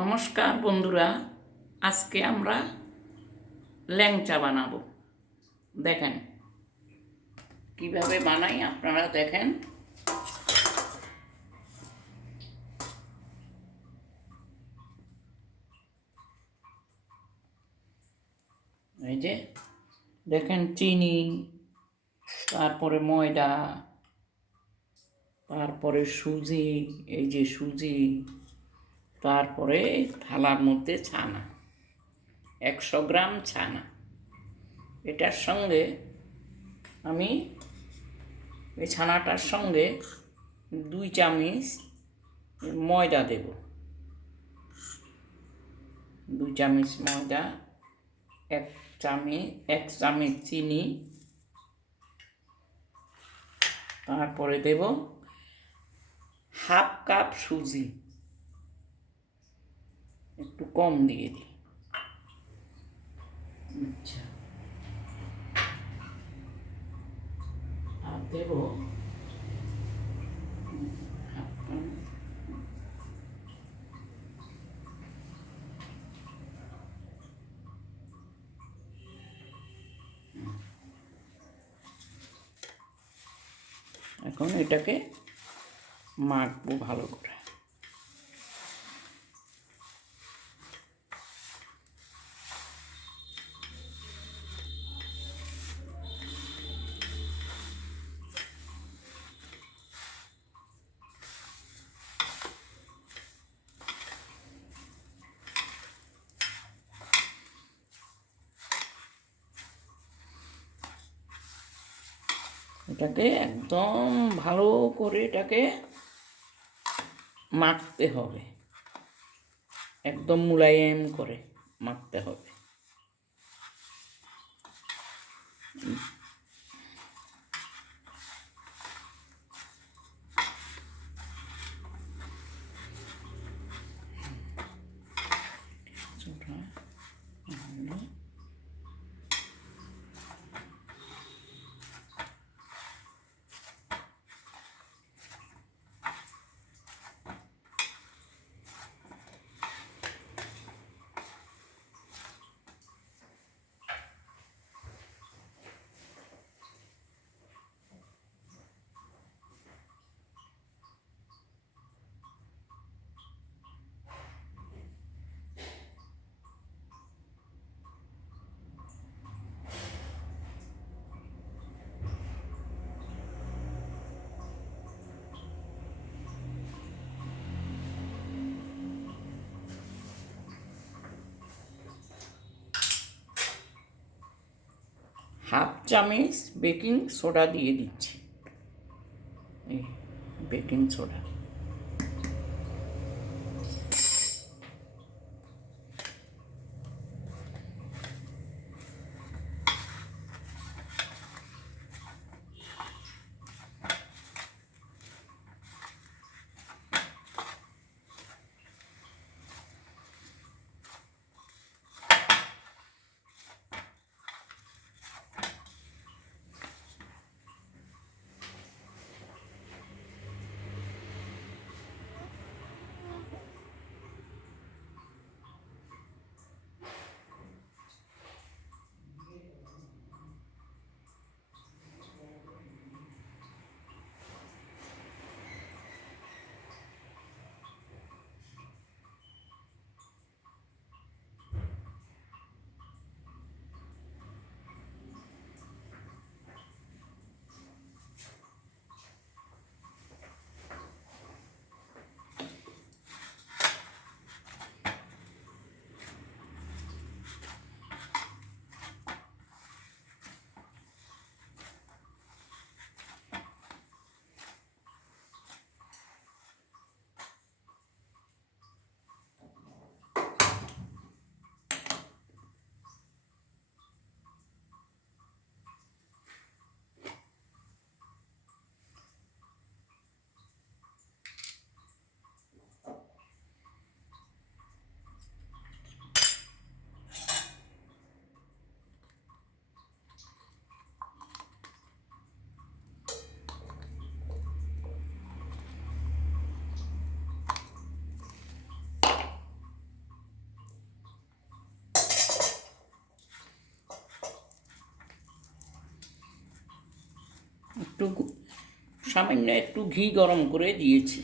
নমস্কার বন্ধুরা, আজকে আমরা ল্যাংচা বানাবো। দেখেন কিভাবে বানাই, আপনারা দেখেন। এই যে দেখেন, চিনি, তারপরে ময়দা, তারপরে সুজি, এই যে সুজি, তারপরে থালার মধ্যে ছানা, 100 গ্রাম ছানা। এটার সঙ্গে আমি এই ছানাটার সঙ্গে 2 চামচ ময়দা দেব, 2 চামচ ময়দা, 1 চামচ চিনি, তারপরে দেব হাফ কাপ সুজি, একটু কম দিয়ে দিই। আচ্ছা, আর দেব এখন এটাকে মাখবো ভালো করে। এটাকে একদম ভালো করে এটাকে মাখতে হবে, একদম মুলায়েম করে মাখতে হবে। হাফ চামচ বেকিং সোডা দিয়ে দিচ্ছি, এই বেকিং সোডা। একটু সামান্য একটু ঘি গরম করে দিয়েছি।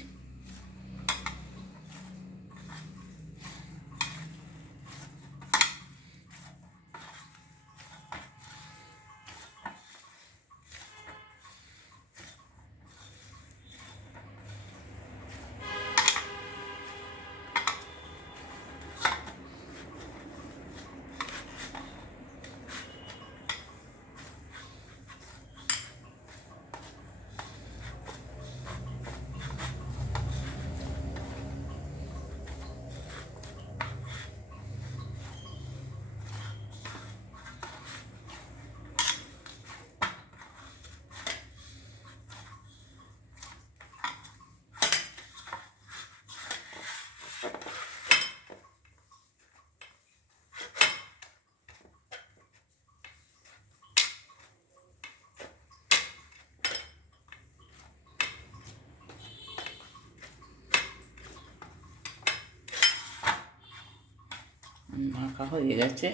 মাখা হয়ে গেছে।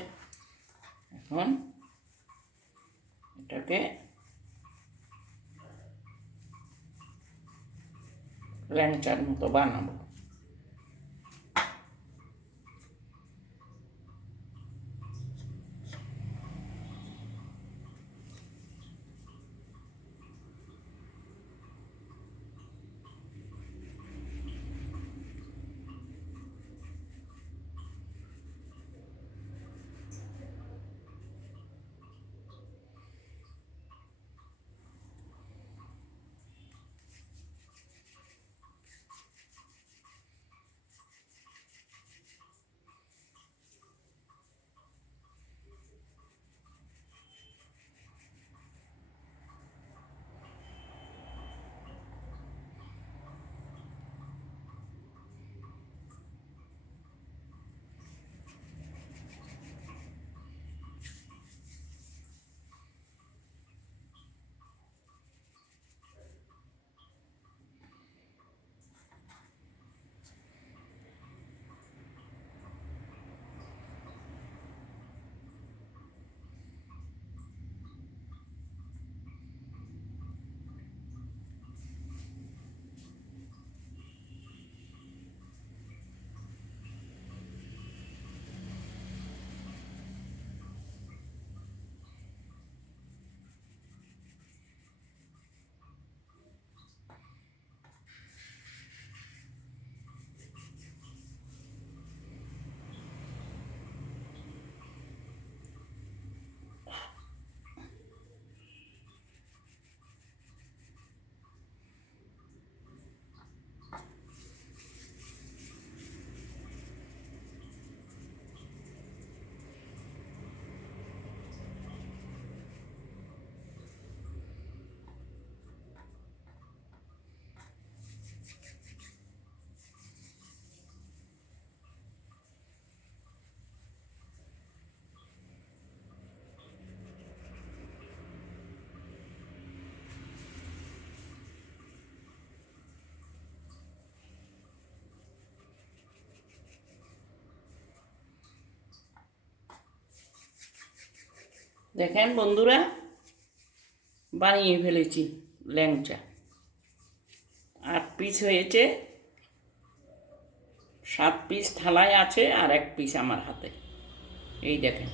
এখন এটাকে ল্যাংচার মতো বানাবো। দেখেন বন্ধুরা, বানিয়ে ফেলেছি ল্যাংচা। 8 পিস হয়েছে, 7 পিস থালায় আছে আর 1 পিস আমার হাতে। এই দেখেন।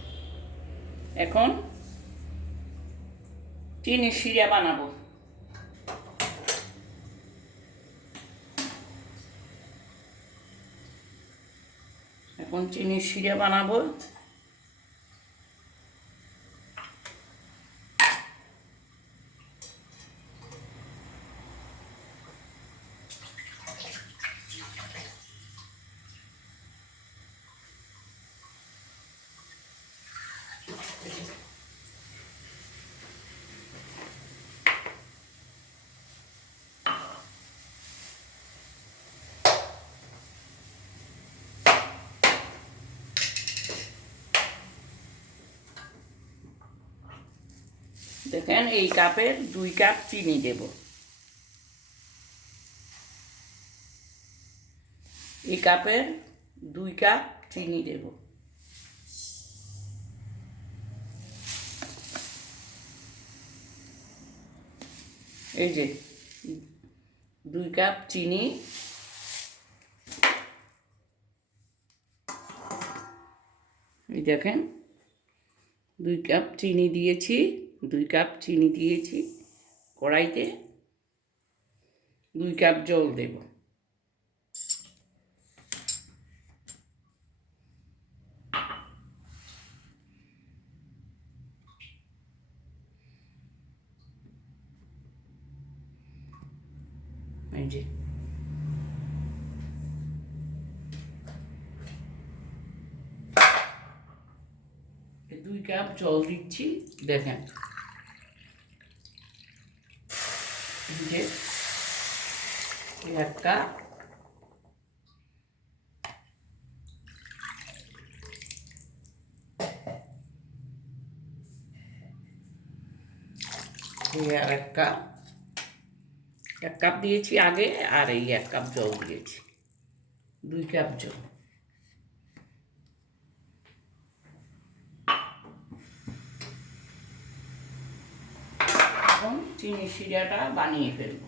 এখন চিনির শিরা বানাবো। এখন চিনির শিরা বানাবো। দেখেন, এই কাপের 2 কাপ চিনি দেব। এই কাপের 2 কাপ চিনি দেব। এই যে 2 কাপ চিনি, এই দেখেন 2 কাপ চিনি দিয়েছি, 2 কাপ চিনি দিয়েছি কড়াইতে। 2 কাপ জল দেব। এই যে 2 কাপ জল দিচ্ছি, দেখেন এই যে 1 কাপ, আর 1 কাপ, 1 কাপ দিয়েছি আগে, আর এই 1 কাপ জল দিয়েছি, 2 কাপ জল। এখন চিনি শিরাটা বানিয়ে ফেলবো।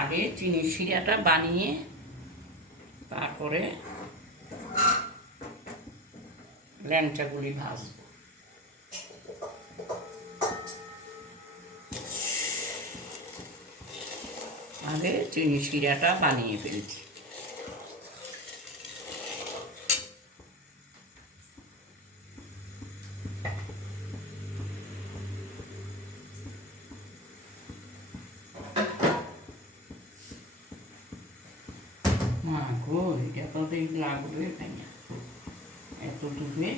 আগে চিনি শিরাটা বানিয়ে তারপরে ল্যাংচাগুলি ভাজবো। আগে চিনি শিরাটা বানিয়ে ফেলছি। মা গো, এটা তো লাগবে তাই না, এত ডুবে।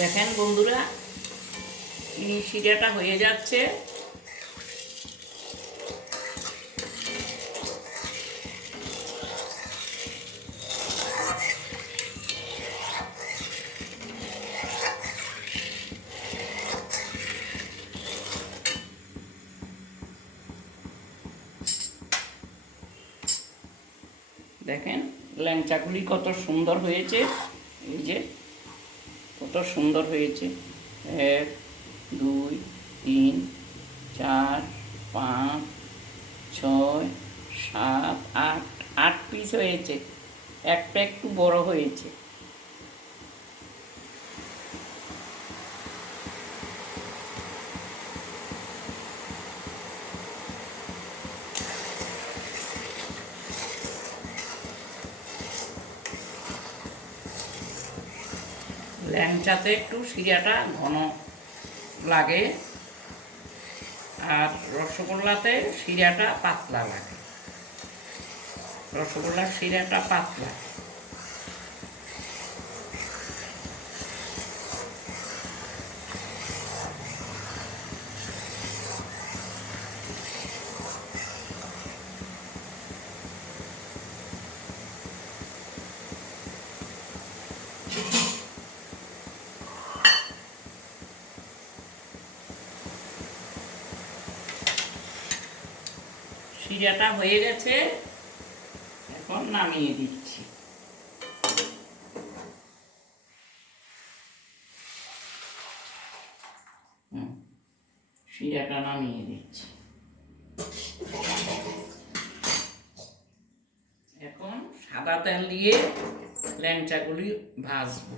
দেখেন বন্ধুরা, চিনি শিরাটা হয়ে যাচ্ছে। দেখেন ল্যাংচাগুলি কত সুন্দর হয়েছে, এই যে কত সুন্দর হয়েছে। 1 2 3 4 5 6 7 8, 8 পিস হয়েছে, একটা একটু বড় হয়েছে। ল্যাংচাতে একটু শিরাটা ঘন লাগে, আর রসগোল্লাতে শিরাটা পাতলা লাগে। রসগোল্লার শিরাটা পাতলা। শিরাটা হয়ে গেছে, এখন নামিয়ে দিচ্ছি। শিরাটা নামিয়ে দিচ্ছি। এখন সাদা তেল দিয়ে ল্যাংচাগুলি ভাজবো।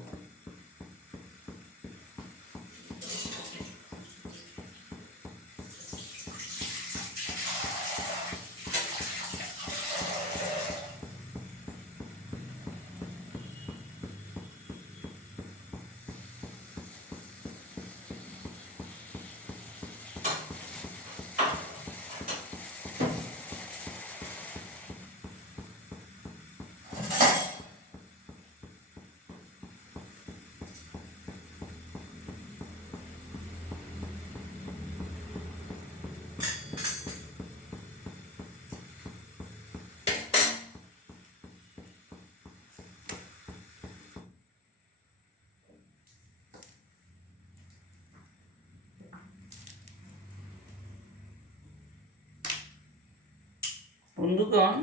বন্ধুগণ,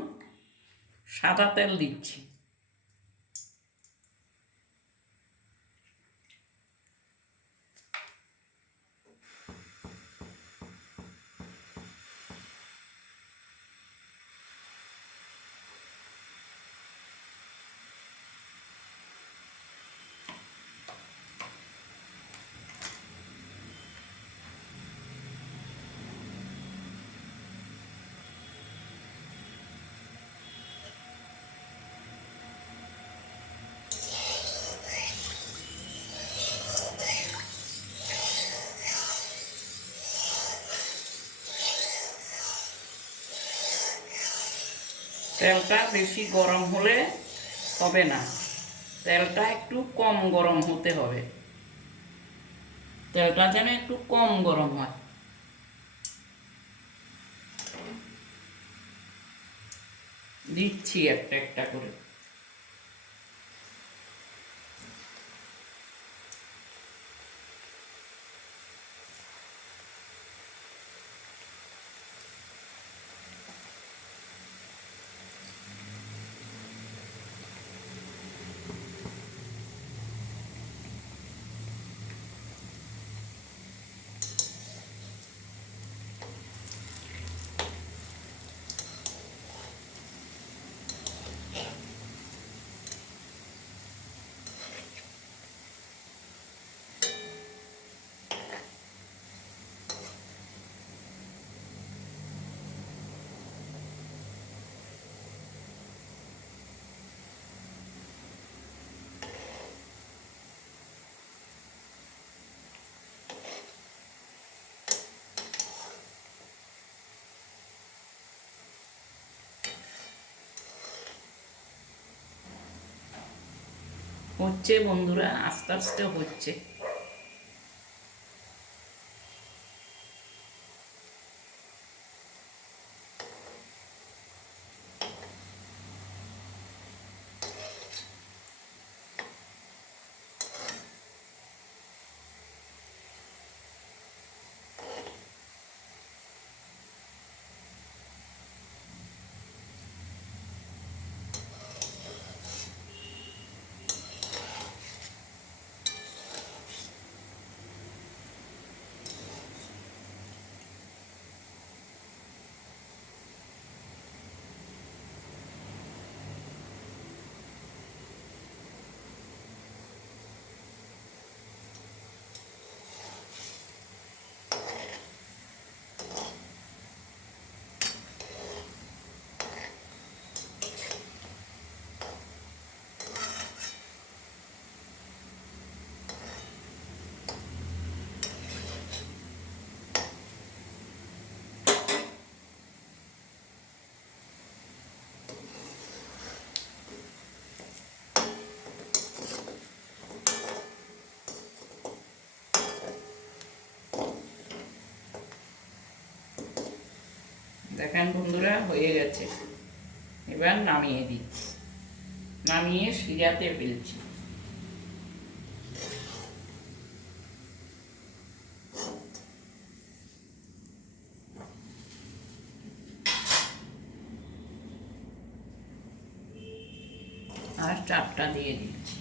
সাদা তেল দিচ্ছি। তেলটা বেশি গরম হলে হবে না, তেলটা একটু কম গরম হতে হবে। তেলটা যেন একটু কম গরম হয়। দিচ্ছি একটা একটা করে। হচ্ছে বন্ধুরা, আস্তে আস্তে হচ্ছে। দেখেন বন্ধুরা, হয়ে গেছে। এবার নামিয়ে দিচ্ছি, নামিয়ে শিরাতে ফেলছি। আর চাপটা দিয়ে দিচ্ছি।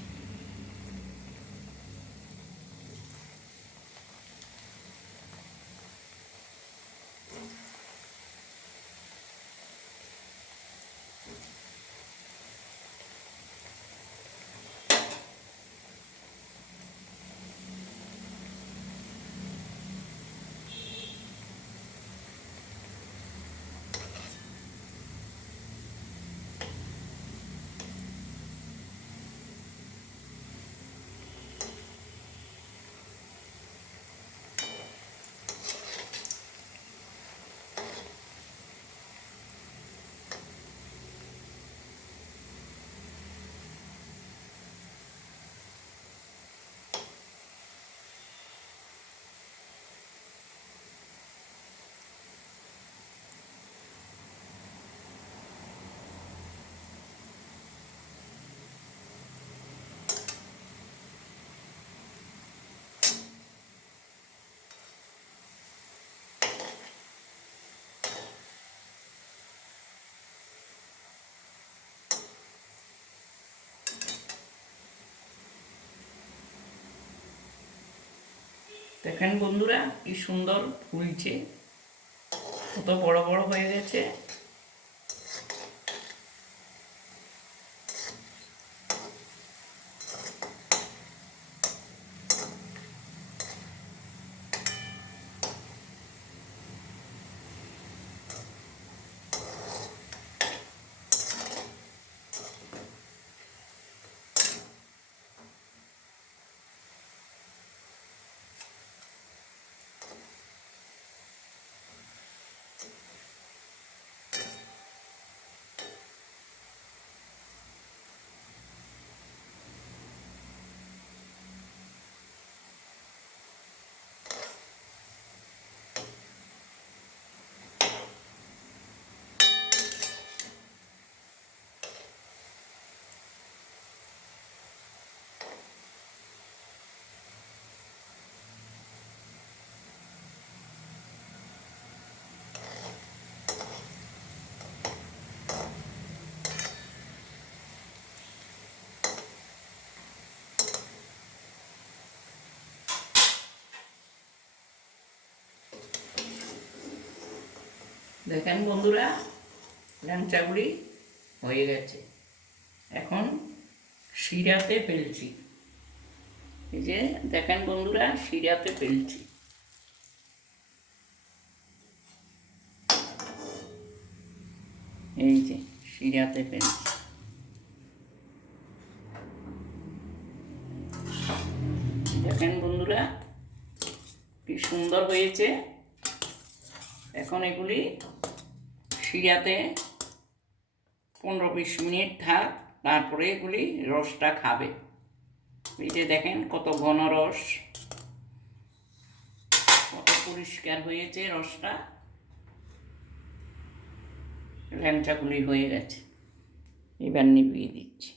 দেখেন বন্ধুরা কি সুন্দর ফুলছে, কত বড় বড় হয়ে গেছে। দেখেন বন্ধুরা ল্যাংচাগুলি হয়ে গেছে, এখন শিরাতে ফেলছি। এই যে দেখেন বন্ধুরা শিরাতে ফেলছি। এই যে শিরাতে ফেলছি। দেখেন বন্ধুরা কি সুন্দর হয়েছে। এখন এগুলি শিরাতে 15-20 মিনিট থাক, তারপরে এগুলি রসটা খাবে। এই যে দেখেন কত ঘন রস, কত পরিষ্কার হয়েছে রসটা। ল্যাংচাগুলি হয়ে গেছে, এবার নিভিয়ে দিচ্ছি।